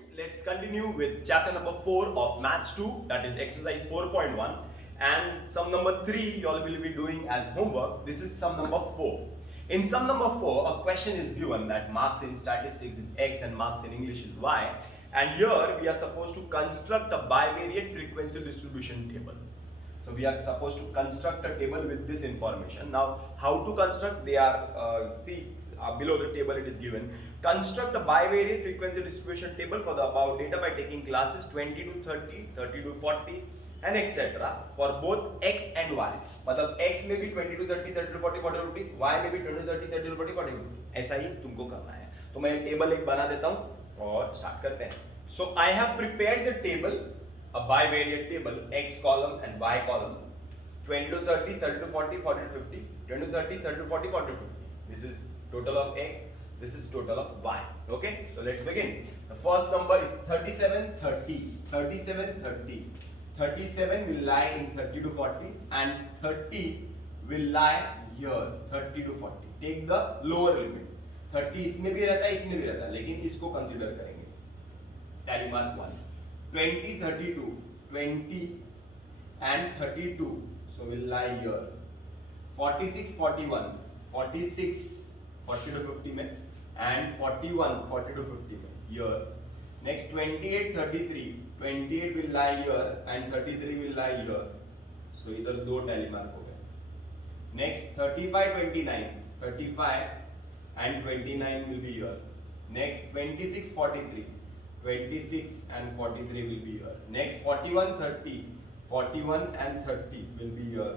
students, let's continue with chapter number 4 of Maths 2, that is exercise 4.1, and sum number 3 you all will be doing as homework. This is sum number 4. In sum number 4, a question is given that marks in statistics is X and marks in English is Y, and here we are supposed to construct a bivariate frequency distribution table. So we are supposed to construct a table with this information. Now, how to construct? They are below the table it is given. Construct a bivariate frequency distribution table for the above data by taking classes 20 to 30, 30 to 40 and etc. for both x and y. मतलब x में भी 20 to 30, 30 to 40, 40 to 50, y में भी 20 to 30, 30 to 40, 40 to 50. ऐसा ही तुमको करना है. तो मैं टेबल एक बना देता हूँ और स्टार्ट करते हैं. So I have prepared the table, a bivariate table, x column and y column, 20 to 30, 30 to 40, 40 to 50, 20 to 30, 30 to 40, 40 to 50. This is total of x, this is total of y. Okay, so let's begin. The first number is 37, 30, 37, 30. 37 will lie in 30 to 40 and 30 will lie here, 30 to 40. Take the lower limit. 30 इसमें भी रहता है, इसमें भी रहता है, लेकिन इसको कंसीडर करेंगे. Tally mark 1. 20, 32, 20 and 32, so will lie here. 46, 41, 46, 40 to 50 में, and 41, 40 to 50 में, here. Next 28, 33, 28 will lie here and 33 will lie here. So इधर दो tally mark हो गए. Next 35, 29, 35 and 29 will be here. Next 26, 43, 26 and 43 will be here. Next 41, 30, 41 and 30 will be here.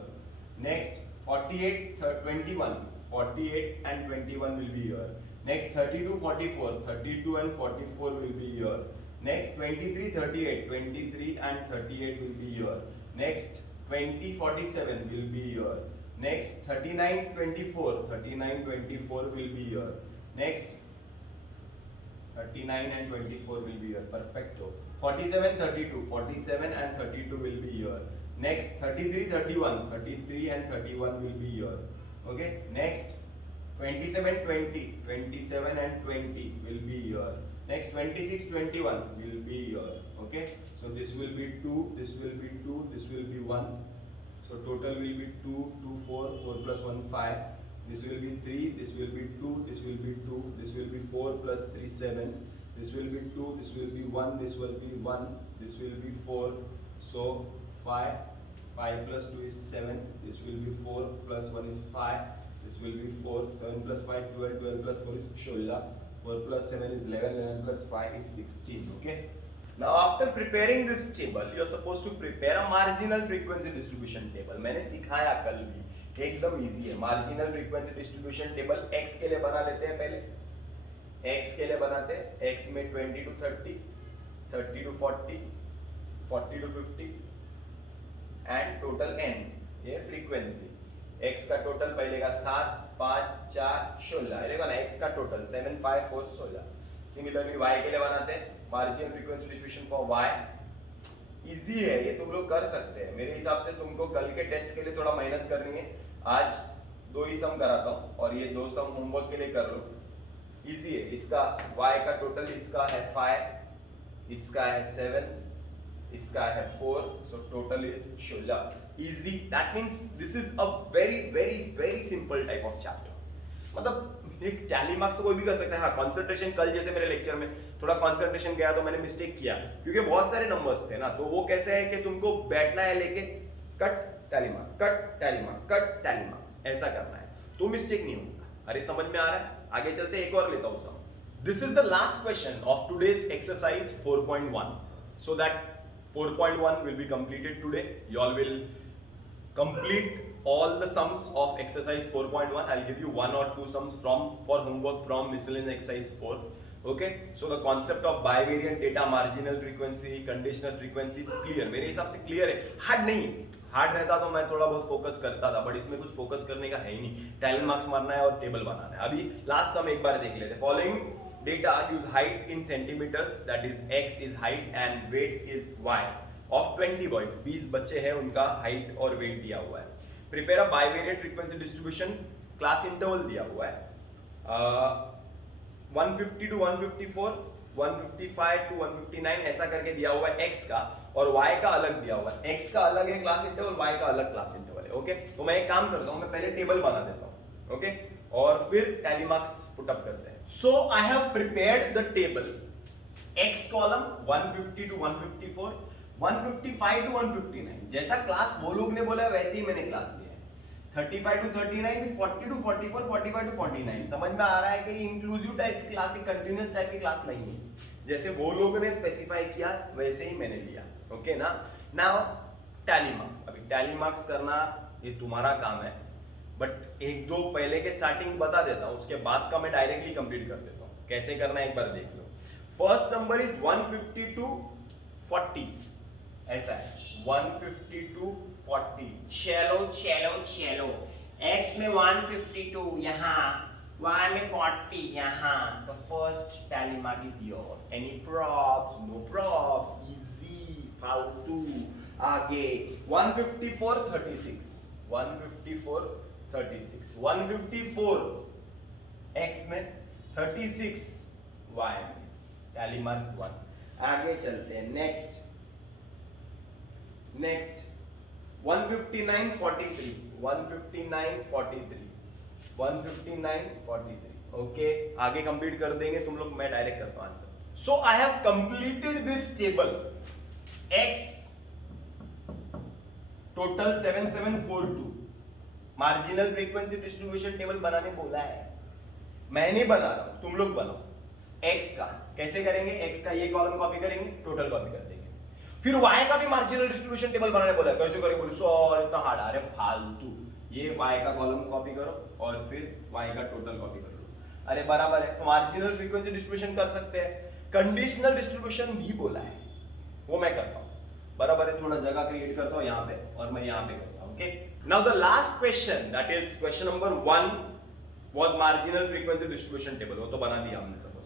Next 48, 21, 48 and 21 will be here. Next 32, 44, 32 and 44 will be here. Next 23, 38, 23 and 38 will be here. Next 20, 47 will be here. Next 39, 24, 39, 24 will be here. Next 39 and 24 will be here. Perfecto. 47, 32, 47 and 32 will be here. Next 33, 31, 33 and 31 will be here. Okay. Next 27, 20, 27 and 20 will be here. Next 26, 21 will be here. Okay. So this will be 2, this will be 2, this will be 1. So total will be 2, 2, 4, 4 plus 1, 5. This will be 3, this will be 2, this will be 2, this will be 4 plus 3, 7. This will be 2, this will be 1, this will be 1, this will be 4. So 5, 5 plus 2 is 7, this will be 4 plus 1 is 5. This will be 4, 7 plus 5, 12, 12 plus 4 is 16, 4 plus 7 is 11, 11 plus 5 is 16, okay? Now after preparing this table, you are supposed to prepare a marginal frequency distribution table. मैंने सिखाया कल भी, एकदम easy है. Marginal frequency distribution table x के लिए बना लेते हैं पहले. x के लिए बनाते हैं, x में 20 to 30, 30 to 40, 40 to 50 and total n, ये frequency. x का टोटल पहले का 7, 5, 4, 16 लेगा ना. x का टोटल 7, 5, 4, 16. सिमिलरली y के लिए बनाते हैं marginal frequency distribution for y. Easy है ये, तुम लोग कर सकते हैं. मेरे हिसाब से तुमको कल के टेस्ट के लिए थोड़ा मेहनत करनी है. आज 2 ही सम कराता हूँ और ये 2 सम होमवर्क के लिए कर लो. इजी है. इसका y का टोटल इसका है 5, इसका है 7, इसका है 4, so total is 16. Easy. That means this is a very simple type of chapter. मतलब एक टैली मार्क्स तो कोई भी कर सकता है. हाँ, कंसंट्रेशन कल जैसे मेरे लेक्चर में थोड़ा कंसंट्रेशन गया तो मैंने मिस्टेक किया क्योंकि बहुत सारे नंबर्स थे ना. तो वो कैसे है कि तुमको बैठना है लेके cut tally mark, cut tally mark, cut tally mark, ऐसा करना है तो मिस्टेक नहीं होगा. अरे समझ में आ रहा है? आगे चलते एक और लेता हूँ sum. This is the last question of today's exercise 4.1. So that 4.1 will be completed today. You all will complete all the sums of exercise 4.1. I'll give you 1 or 2 sums for homework from miscellaneous exercise 4. Okay, so the concept of bivariate data, marginal frequency, conditional frequency is clear. मेरे हिसाब से clear है. Hard नहीं, hard रहता तो मैं थोड़ा बहुत फोकस करता था, बट इसमें कुछ फोकस करने का है ही नहीं. टैली मार्क्स मारना है और टेबल बनाना है. अभी लास्ट सम एक बार देख लेते हैं. Following data use height in centimeters, that is x is height and weight is y of 20 boys. 20 बच्चे हैं, उनका height और weight दिया हुआ है. Prepare a bivariate frequency distribution, class interval दिया हुआ है. 150 to 154 155 to 159 ऐसा करके दिया हुआ है x का, और y का अलग दिया हुआ है। x का अलग है क्लास इंटरवल, y का अलग क्लास इंटरवल है। ओके, तो मैं एक काम करता हूं, मैं पहले टेबल बना देता हूं, ओके, और फिर टैली मार्क्स पुट अप करते हैं। So I have prepared the table, x column 150 to 154, 155 to 159, जैसा क्लास वो लोग ने बोला वैसे ही मैंने क्लास लिया है। 35 to 39, फिर 40 to 44, 45 to 49। समझ में आ रहा है कि इंक्लूसिव टाइप की क्लास, कंटिन्यूअस टाइप की क्लास नहीं है, जैसे वो लोगों ने स्पेसिफाई किया वैसे ही मैंने लिया। ओके ना। नाउ टैली मार्क्स, अभी टैली मार्क्स करना ये तुम्हारा काम है, बट एक दो पहले के स्टार्टिंग बता देता हूं, उसके बाद का मैं डायरेक्टली कंप्लीट कर देता हूं। कैसे करना है एक बार देख लो। फर्स्ट नंबर इज 150 to 40, ऐसा है 150 to 40। चलो चलो चलो, x में 152 यहाँ, y में 40 यहाँ, तो first tally mark is your. Any probs? No probs, easy, फालतू। आगे 154 36, 154 36, 154 x में, 36 y में, टैली मार्क 1। आगे चलते हैं, नेक्स्ट 159 43, 159 43, 159 43। ओके, आगे कंप्लीट कर देंगे तुम लोग, मैं डायरेक्ट करता हूं answer. So I have completed this table. x total 7742, marginal frequency distribution table बनाने बोला है, मैं नहीं बना रहा हूं, तुम लोग बनाओ। x का कैसे करेंगे? x का ये कॉलम कॉपी करेंगे, टोटल कॉपी कर देंगे। फिर y का भी मार्जिनल डिस्ट्रीब्यूशन टेबल बनाने बोला है, कैसे करेंगे? बोले सो इतना हार्ड आ रहा है, फालतू। ये y का कॉलम कॉपी करो और फिर y का टोटल कॉपी कर लो। अरे बराबर है, तो मार्जिनल फ्रीक्वेंसी डिस्ट्रीब्यूशन कर सकते हैं। कंडीशनल डिस्ट्रीब्यूशन भी बोला है, वो मैं करता हूं। बराबर है, थोड़ा जगह क्रिएट करता हूं यहां पे, और मैं यहां पे करता हूं। Okay, now the last question, that is question number 1 was marginal frequency distribution table, वो तो बना दिया हमने सपोज।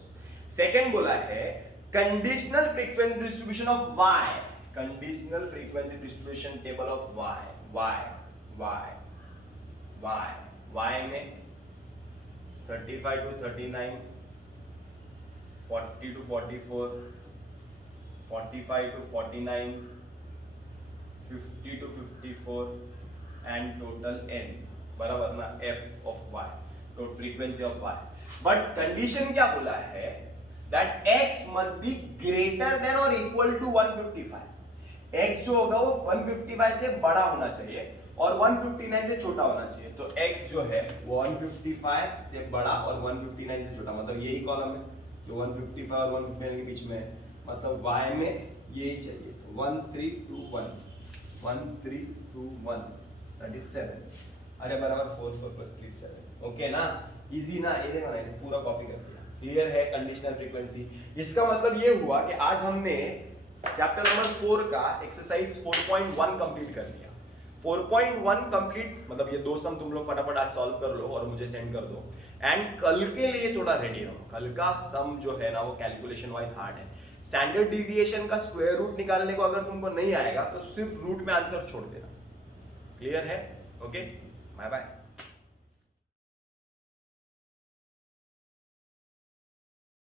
सेकंड बोला है conditional frequency distribution of y, conditional frequency distribution table of y में 35 to 39, 40 to 44, 45 to 49, 50 to 54 and total n, बराबर ना, f of y, तो frequency of y। But condition क्या बोला है? that x must be greater than or equal to 155। x जो होगा वो 155 से बड़ा होना चाहिए और 159 से छोटा होना चाहिए। तो x जो है वो 155 से बड़ा और 159 से छोटा, मतलब यही कॉलम है जो 155 और 159 के बीच में है, मतलब y में यही चाहिए। तो 1321, 1321 that is 7। अरे बराबर 4 4 + 3 7। ओके ना, इजी ना। ये देखो ना, पूरा कॉपी कर दिया। क्लियर है कंडीशनल फ्रीक्वेंसी। इसका मतलब ये हुआ कि आज हमने चैप्टर नंबर 4 का एक्सरसाइज 4.1 कंप्लीट कर लिया। 4.1 कंप्लीट मतलब ये दो सम तुम लोग फटाफट आज सॉल्व कर लो और मुझे सेंड कर दो, एंड कल के लिए थोड़ा रेडी रहो। कल का सम जो है ना वो कैलकुलेशन वाइज हार्ड है। स्टैंडर्ड डिविएशन का स्क्वायर रूट निकालने को अगर तुमको नहीं आएगा तो सिर्फ रूट में आंसर छोड़ देना। क्लियर है? Okay, bye bye.